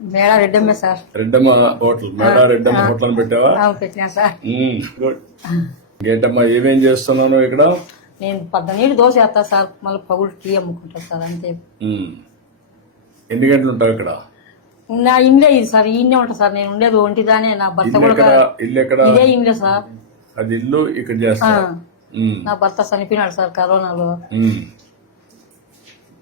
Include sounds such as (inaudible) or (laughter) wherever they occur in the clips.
మేళ రెడ్డమ్మే sir. Reddamma hotel మేడా Reddamma hotel పెట్టావా? పెట్టినా సార్. ఉమ్, గుడ్. ఇంకేంటమ్మా ఏమేం చేస్తున్నాను ఇక్కడ? నేను పద్దనీళ్ళు దోశ వేస్తా సార్ మళ్ళీ పగులు టీ అమ్ముకుంటా సార్ అంతే. ఎన్ని గంటలు ఉంటావు ఇక్కడ? నా ఇండ్లే ఇది సార్ ఈయనే ఉంటా సార్ నేను ఉండేది ఒంటిదానే నా భర్త ఇల్లు కూడా ఇల్లు ఎక్కడ? ఇదే ఇండ్లే సార్. అది ఇల్లు ఇక్కడ చేస్తా నా భర్త చనిపోయినాడు సార్ కరోనాలో.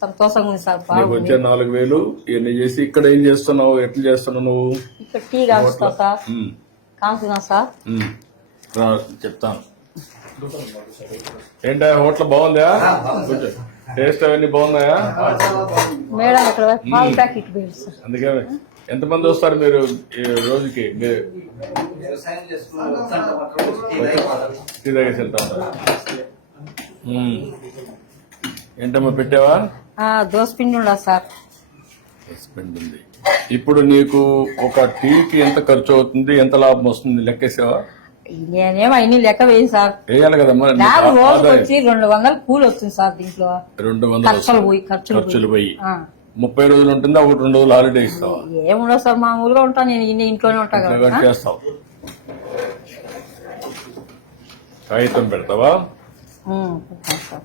సంతోషంగా ఉంది సార్. నీకు బాగుంది. వచ్చే నాలుగు వేలు ఇవన్నీ చేసి ఇక్కడ ఏం చేస్తున్నావు ఎట్లా చేస్తున్నావు నువ్వు? ఇక్కడ టీ కాస్తా సార్. ఉమ్. సార్. ఉమ్. రా, చెప్తాను. ఏంటా హోటల్ బాగుందా. టేస్ట్ అవన్నీ బాగున్నాయా? మేడం ఇక్కడ పాలు ప్యాకెట్ వేయండి సార్. అందుకే ఎంతమంది వస్తారు మీరు ఈ రోజుకి? మీరు టీ తాగేసి వెళ్తా. ఉంటారా? ఉమ్. ఏంటమ్మా పెట్టావా? సార్. ఉంది. ఇప్పుడు నీకు ఒక టీకి ఎంత ఖర్చు అవుతుంది ఎంత లాభం వస్తుంది? లెక్కేసావా? నేనేమో అన్ని లెక్క వేయను సార్. వేయాలి కదమ్మా నీకు నాకు రోజుకి ఆదాయం. వచ్చి రెండు వందలు కూలి వస్తుంది సార్ దీంట్లో. రెండు వందలు ఖర్చులు. పోయి ఖర్చులు పోయి. ముప్పై రోజులు ఉంటుందా? ఒకటి రెండు రోజులు హాలిడే ఇస్తావా? ఏముండదు సార్. మామూలుగా ఉంటా నేను ఇన్ని ఇంట్లోనే ఉంటా కదా. చేస్తావు. కాగితం పెడతావా? ఉంటాను సార్.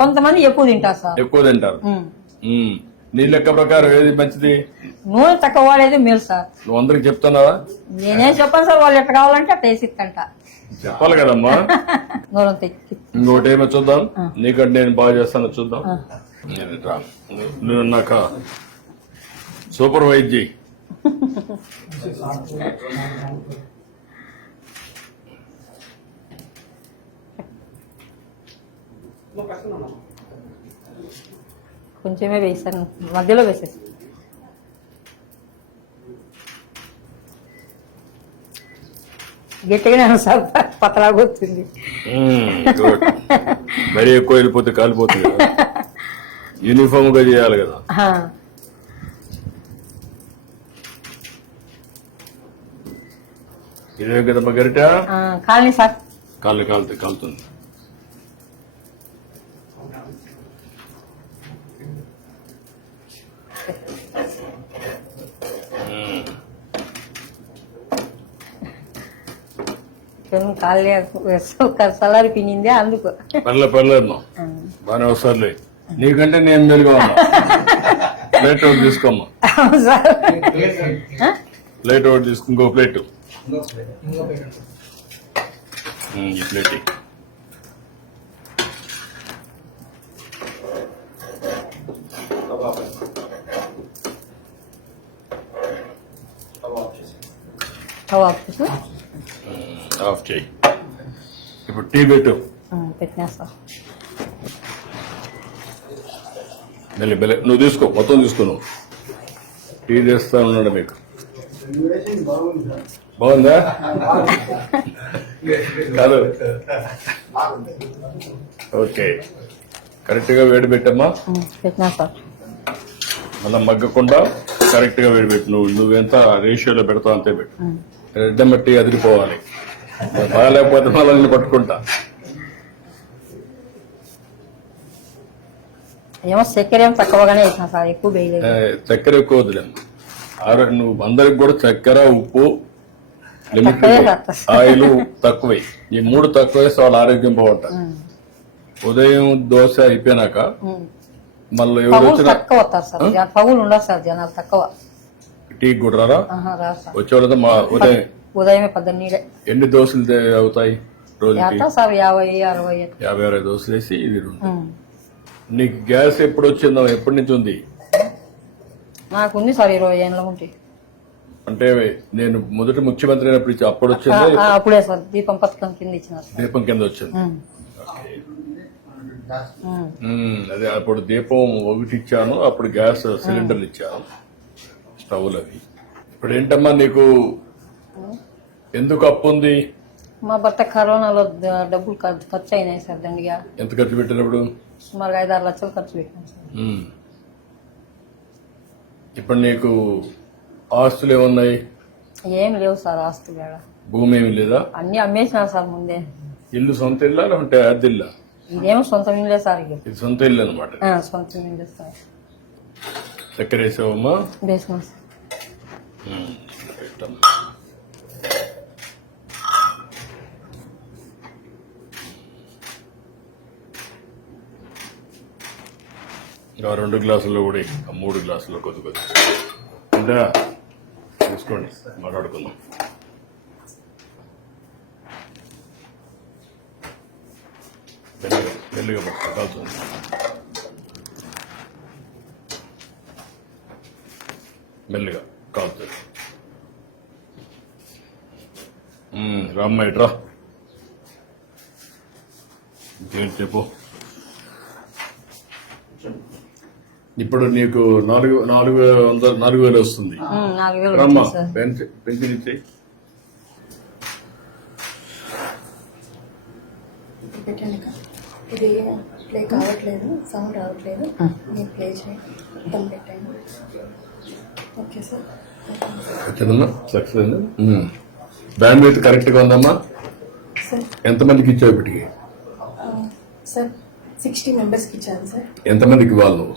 కొంతమంది ఎక్కువ తింటారు సార్. ఎక్కువ తింటారు. నీ లెక్క ప్రకారం ఏది మంచిది? నూనె తక్కువ వాడేది మేలు సార్. నువ్వు అందరికి చెప్తున్నావా? నేనేం చెప్పాను సార్ వాళ్ళు ఎట్లా కావాలంటే అట్లా వేసి ఇస్తంట చెప్పాలి కదమ్మా. (laughs) ఇంకోటి ఏమో చూద్దాం. నీకంటే నేను బాగా చేస్తాను చూద్దాం. నేను నాక సూపర్వైజ్. చేయి (laughs) కొంచెమే వేసాను. మధ్యలో వేసేసి. గట్టిగానే ఉంది సార్. పతలా కూర్చుంది మ్మ్, గుడ్. మరీ ఎక్కువ వెళ్ళిపోతే కాలిపోతుంది కదా. యూనిఫామ్గా చేయాలి కదా. ఇదే కదమ్మా గరిట? Colony sir. కాళ్ళు కాలుతుంది కాలుతుంది. కాలనీ సలారి పినిందే అందుకు. పర్లే పర్లేదు బాగానే వస్తారులే నీకంటే నేను ఉన్నా. ప్లేట్ ఒకటి తీసుకోమ్మా? ప్లేట్ ఒకటి తీసుకో ఇంకో ప్లేట్. ఈ ప్లేట్ ఇయ్యి. స్టవ్ ఆఫ్ చేసి ఆఫ్ చేయి ఇప్పుడు టీ పెట్టు. పెట్టినా సార్ నువ్వు తీసుకో మొత్తం తీసుకో నువ్వు. టీ చేస్తా ఉన్నాడు మీకు. బాగుందా? కాదు. ఓకే. కరెక్ట్గా వేడి పెట్టమ్మా. పెట్టినా సార్ మళ్ళీ మగ్గకుండా కరెక్ట్గా వేడి పెట్టు. నువ్వు నువ్వెంత రేషియోలో పెడతావు అంతే పెట్టు. ఉమ్. రెడ్డం బట్టి అదిరిపోవాలి. బాగాలేకపోతే మళ్ళీ పట్టుకుంటా. ఏమో చక్కెర ఏమో తక్కువగానే వేసిన సార్ ఎక్కువ వేయలేదు. ఏ, చక్కెర ఎక్కువ వదిలేము ఆరో నువ్వు అందరికి కూడా చక్కెర ఉప్పు లిమిట్. ఆయిల్ తక్కువే. ఈ మూడు తక్కువ వేస్తే వాళ్ళ ఆరోగ్యం బాగుంటుంది ఉమ్, ఉదయం దోశ అయిపోయినాక. మళ్ళీ తక్కువ వస్తారు సార్. జన- పగులు ఉండదు సార్ జనాలు తక్కువ. టీ కూడా రారా? వచ్చేవాళ్ళతో మా ఉదయం ఉదయమే పద్దెన్నీడే ఎన్ని దోశలు అవుతాయి రోజుకి? ఎంత సార్ యాభై అరవై యాభై అరవై దోశలు వేసి ఇది రెండు ఉమ్. నీకు గ్యాస్ ఎప్పుడు వచ్చిందో ఎప్పటి నుంచి ఉంది? నాకు ఉంది సార్ ఇరవై ఏళ్ళ ఉంటే అంటే నేను మొదటి ముఖ్యమంత్రి అయినప్పుడు ఇచ్చి అప్పుడు వచ్చింది అప్పుడే సార్ దీపం పథకం కింద ఇచ్చినారు సార్. దీపం కింద వచ్చింది. ఉమ్. ఉమ్. ఉమ్, అదే అప్పుడు దీపం ఒకటి ఇచ్చాను అప్పుడు గ్యాస్ సిలిండర్లు ఇచ్చాను స్టవ్లు అవి ఇప్పుడు ఏంటమ్మా నీకు ఎందుకు? అప్పు ఉంది? మా భర్త కరోనాలో డబ్బులు ఖర్చు అయినాయి సార్ దండిగా. ఎంత ఖర్చు పెట్టినప్పుడు? సుమారుగా ఐదు ఆరు లక్షలు ఖర్చు పెట్టాం సార్. ఉమ్. ఇప్పుడు నీకు ఆస్తులు ఏమున్నాయి? ఏం లేవు సార్ ఆస్తులు భూమి ఏమి లేదా? అన్ని అమ్మేసినారు సార్ ముందే. ఇల్లు సొంత ఇల్లా లేకుంటే అద్దెల్లా ఇదేమో సొంత ఇల్లే సార్ ఇది సొంత ఇల్లు అనమాట సొంత ఇల్లే సార్. చక్కెర వేసావమ్మా? వేసినాం సార్ ఇంకా రెండు గ్లాసుల్లో కూడా మూడు గ్లాసుల్లో కొద్ది కొద్ది. అంటే చూసుకోండి మాట్లాడుకుందాం. మెల్లిగా మెల్లిగా పట్టుకో మెల్లిగా కాలుతుంది రామ్మ ఇట్రా ఇంకేం చెప్పు? ఇప్పుడు నీకు నాలుగు నాలుగు వందల నాలుగు వేలు వస్తుంది. రమ్మ పెన్షన్. ఇది ప్లే కావట్లేదు సౌండ్ రావట్లేదు. మీరు ప్లే చేయండి. మొత్తం పెట్టండి. ఓకే సార్ వచ్చిందమ్మా సక్సెస్ అయిందా బ్యాండ్ విత్ కరెక్ట్గా ఉందమ్మా? సార్ ఎంతమందికి ఇచ్చావు ఇప్పటికి? సార్ సిక్స్టీ మెంబర్స్కి ఇచ్చాను సార్ ఎంతమందికి ఇవ్వాలి? నువ్వు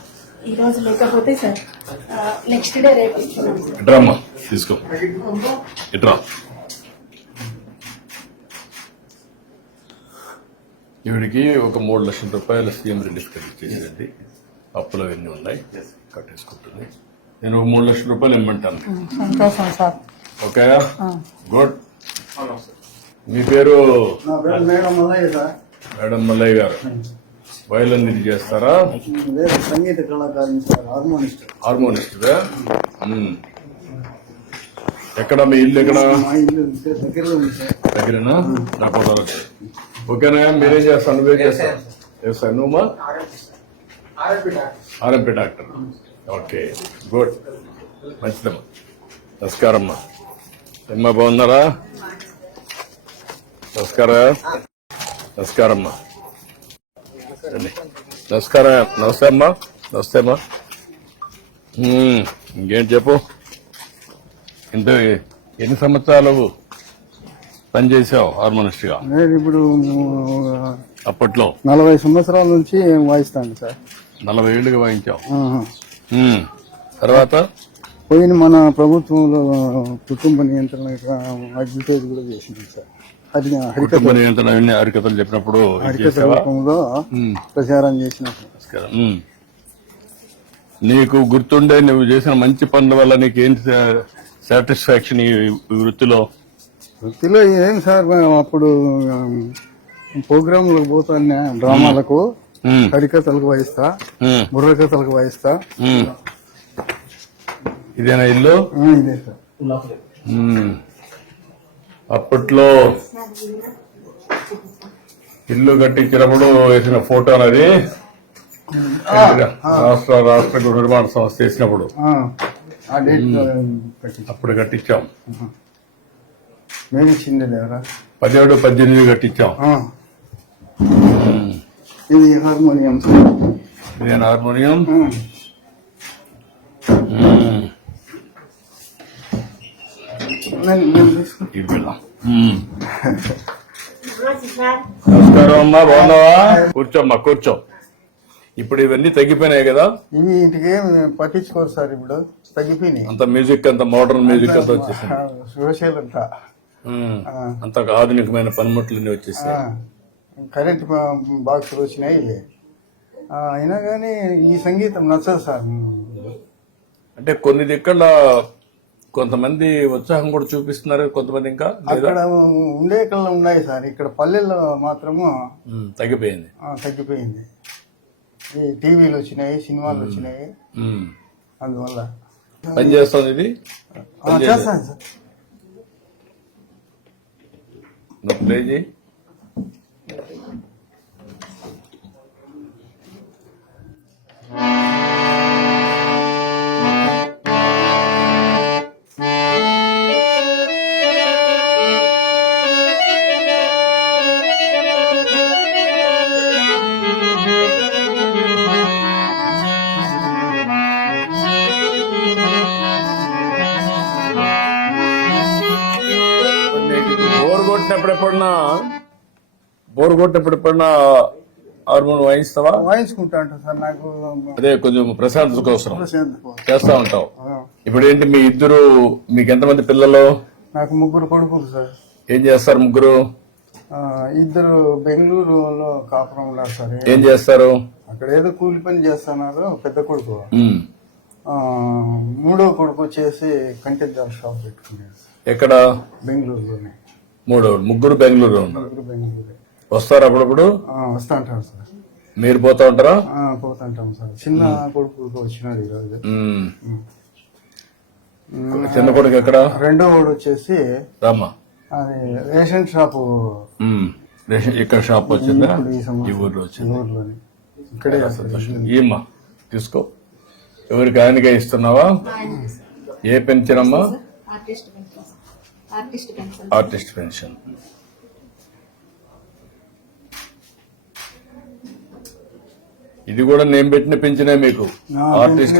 ఈ రోజు లేకపోతే సార్ నెక్స్ట్ డే రేపు ఇస్తున్నాం తీసుకో. ఇట్రా ఈవిడికి ఒక మూడు లక్షల రూపాయల సీఎం రిలీఫ్ చేసేది అప్పులు అవన్నీ ఉన్నాయి? కట్టేసుకుంటుంది. నేను ఒక మూడు లక్షల రూపాయలు ఇమ్మంటాను. సంతోషం సార్. ఓకే. గుడ్. మీ పేరు? నా పేరు madam Mallayya sir. Madam Mallayya గారు. వయలన్ ఇది చేస్తారా? సంగీత కళాకారుని సార్ హార్మోనిస్ట్. హార్మోనిస్ట్ ఎక్కడ మీ ఇల్లు ఎక్కడ? దగ్గరలో ఉంది సార్. దగ్గరేనా? ఓకేనా మీరేం చేస్తాను నువ్వేం చేస్తావు? చేస్తాను నువ్వు ఆర్ఎంపీ డాక్టర్. Okay good. మంచిదమ్మా. నమస్కారం అమ్మా బాగున్నారా? నమస్కారం? నమస్కారం అమ్మా రండి. నమస్కారం నమస్తే అమ్మా వస్తేమా ఉమ్, ఇంకేం చెప్పు? ఇంత ఎన్ని సంవత్సరాలు పనిచేసావు హార్మోనిస్ట్గా నేను ఇప్పుడు అప్పట్లో? నలభై సంవత్సరాల నుంచి వాయిస్తాను సార్. నలభై ఏళ్ళుగా వాయించావు. ఉమ్, తర్వాత? పోయిన మన ప్రభుత్వంలో కుటుంబ నియంత్రణ అడ్వర్టైజ్ కూడా చేసింది సార్. హరికథ హరికథలు చెప్పినప్పుడు హరికథ రూపంలో ప్రచారం చేసినప్పుడు. నీకు గుర్తుండే నువ్వు చేసిన మంచి పనుల వల్ల నీకు ఏంటి సాటిస్ఫాక్షన్ ఈ వృత్తిలో? వృత్తిలో ఏం సార్ అప్పుడు ప్రోగ్రాంలకు పోతాను డ్రామాలకు. హరికథలకు వాయిస్తా బుర్రకథలకు వాయిస్తా. ఇదేనా ఇల్లు? ఇదే సార్. అప్పట్లో ఇల్లు కట్టించినప్పుడు వేసిన ఫోటో అనేది రాష్ట్ర రాష్ట్ర గృహ నిర్మాణ సంస్థ కట్టించాం. అప్పుడు కట్టించాం. మేము ఇచ్చింది లేవరా పదిహేడు పద్దెనిమిది కట్టించాం. ఇది హార్మోనియం. ఇదేనా హార్మోనియం ఆ. ఉమ్. నమస్కారం అమ్మా బాగున్నావా? కూర్చోమ్మా కూర్చో. ఇప్పుడు ఇవన్నీ తగ్గిపోయినాయి కదా? ఇవి ఇంటికి పట్టించుకోరు సార్ ఇప్పుడు. తగ్గిపోయినాయి. అంత మ్యూజిక్ అంత మోడర్న్ మ్యూజిక్ అంతా వచ్చేసింది. సోషల్ అంతా. ఆధునికమైన పనిముట్లన్నీ వచ్చేసాయి. ఆ, కరెంట్ బాక్సులు వచ్చినాయి అయినా కానీ ఈ సంగీతం నచ్చదు సార్. అంటే కొన్ని దిక్కల కొంతమంది ఉత్సాహం కూడా చూపిస్తున్నారు కొంతమంది ఇంకా అక్కడ ఉండే కళ్ళు ఉన్నాయి సార్. ఇక్కడ పల్లెల్లో మాత్రము తగ్గిపోయింది. తగ్గిపోయింది. ఈ టీవీలు వచ్చినాయి సినిమాలు వచ్చినాయి. అందువల్ల పని చేస్తుంది ఇది? చేస్తాను సార్. నువ్వు ప్లే చేయి. బోర్ కొట్టినప్పుడు ఎప్పుడన్నా హార్మోన్ వాయిస్తావా వాయించుకుంటా ఉంటాను సార్ నాకు అదే కొంచెం ప్రశాంతత కోసం చేస్తా ఉంటావు. ఇప్పుడు ఏంటి మీ ఇద్దరు మీకు ఎంతమంది పిల్లలు? నాకు ముగ్గురు కొడుకులు సార్. ఏం చేస్తారు ముగ్గురు? ఇద్దరు బెంగళూరులో కాపురం ఉన్నారు సార్. ఏం చేస్తారు? అక్కడ ఏదో కూలి పని చేస్తున్నారు పెద్ద కొడుకు. మూడో కొడుకు వచ్చేసి కంటెద్దాల షాప్ పెట్టుకున్నాడు సార్. ఎక్కడ? బెంగళూరులోనే. మూడు ముగ్గురు బెంగళూరు ఉన్నారు. బెంగళూరు వస్తారు అప్పుడప్పుడు? వస్తా ఉంటాం సార్. మీరు పోతా ఉంటారా? ఆ, పోతుంటాం సార్. చిన్న కొడుకు వచ్చినాడు ఈరోజు. చిన్న కొడుకు ఎక్కడ? రెండో వాడు వచ్చేసి రామ్మా. అది రేషన్ షాపు. రేషన్ ఇక్కడ షాప్ వచ్చిందా? ఈ ఊర్లో వచ్చింది? ఊర్లోనే. ఇక్కడే ఏమ్మా తీసుకో. ఎవరికి ఆయనకే ఇస్తున్నావా? ఏ పెన్షన్ అమ్మా? Artist pension artist pension artist pension ఇది కూడా నేను పెట్టిన పెంచినే మీకు ఆర్టిస్ట్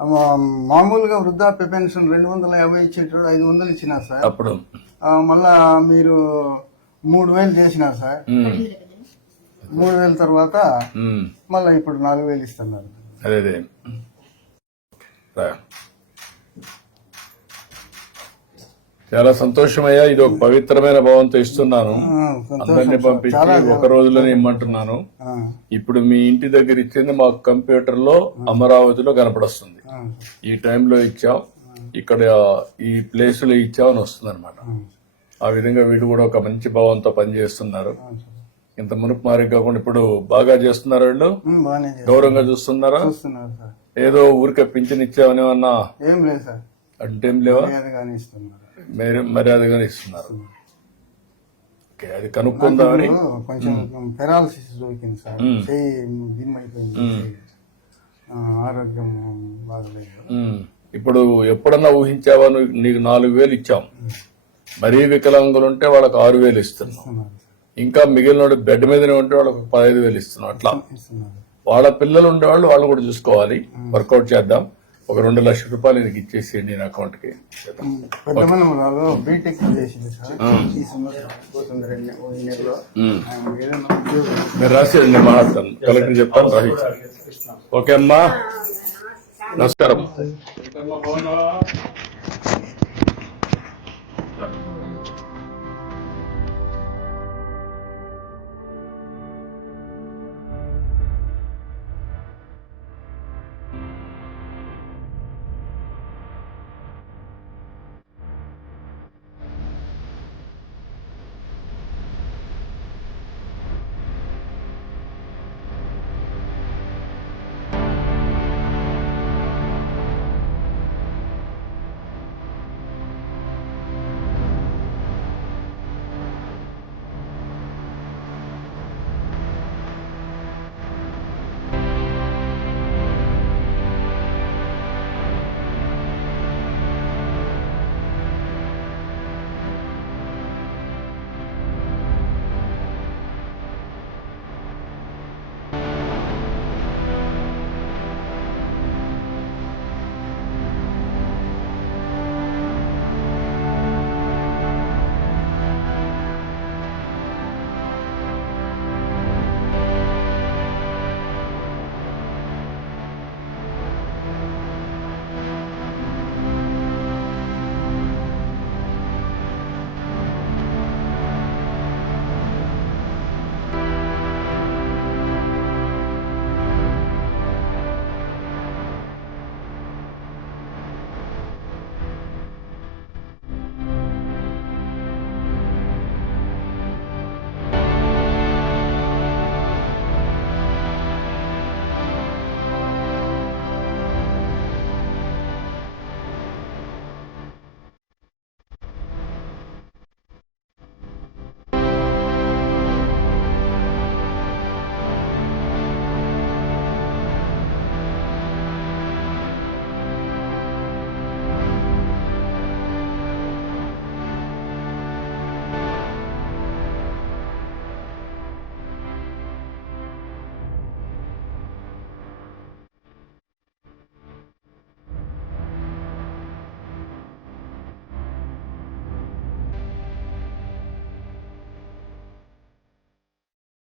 మా- మామూలుగా వృద్ధాప్య పెన్షన్ రెండు వందల యాభై ఇచ్చేటాడు ఐదు వందలు ఇచ్చినారు సార్. అప్పుడు. మళ్ళా మీరు మూడు వేలు చేసినారు సార్. మూడు వేల తర్వాత మళ్ళీ ఇప్పుడు నాలుగు వేలు ఇస్తున్నారు. అదే అదే రా. చాలా సంతోషమయ్యా. ఇది ఒక పవిత్రమైన భావంతో ఇస్తున్నాను. అందరినీ. పంపించి ఒక రోజులోనే ఇమ్మంటున్నాను. ఇప్పుడు మీ ఇంటి దగ్గర ఇచ్చింది మాకు కంప్యూటర్లో అమరావతిలో కనపడొస్తుంది. ఈ టైంలో ఇచ్చాం. ఇక్కడ ఈ ప్లేస్లో ఇచ్చాం అని వస్తుంది అనమాట ఆ విధంగా వీళ్ళు కూడా ఒక మంచి భావంతో పనిచేస్తున్నారు. ఇంత మునుపు మారి కాకుండా ఇప్పుడు బాగా చేస్తున్నారు వీళ్ళు. గౌరవంగా చూస్తున్నారా? ఏదో ఊరికే పింఛన్ ఇచ్చామని అన్నా ఏం లేదు సార్. అంటేం లేవా? మర్యాదగానే ఇస్తున్నారు మీరు మర్యాదగానే ఇస్తున్నారు ఓకే అది కనుక్కుందామని కొంచెం పెరాలసిస్ దొరికింది సార్. ఆరోగ్యం బాగలేదు. ఇప్పుడు ఎప్పుడన్నా ఊహించావా? నీకు నాలుగు వేలు ఇచ్చాం. మరీ వికలాంగులు ఉంటే వాళ్ళకి ఆరు వేలు ఇస్తున్నాం. ఇంకా మిగిలిన బెడ్ మీదనే ఉంటే వాళ్ళకి పదహైదు వేలు ఇస్తున్నాం. అట్లా. వాళ్ళ పిల్లలు ఉండేవాళ్ళు వాళ్ళు కూడా చూసుకోవాలి. వర్కౌట్ చేద్దాం. ఒక రెండు లక్షల రూపాయలు నీకు ఇచ్చేసేయండి నేను అకౌంట్కి మీరు రాసేయండి నేను మాట్లాడతాను. కలెక్టర్ చెప్తాను రాసి ఓకే అమ్మా. నమస్కారం.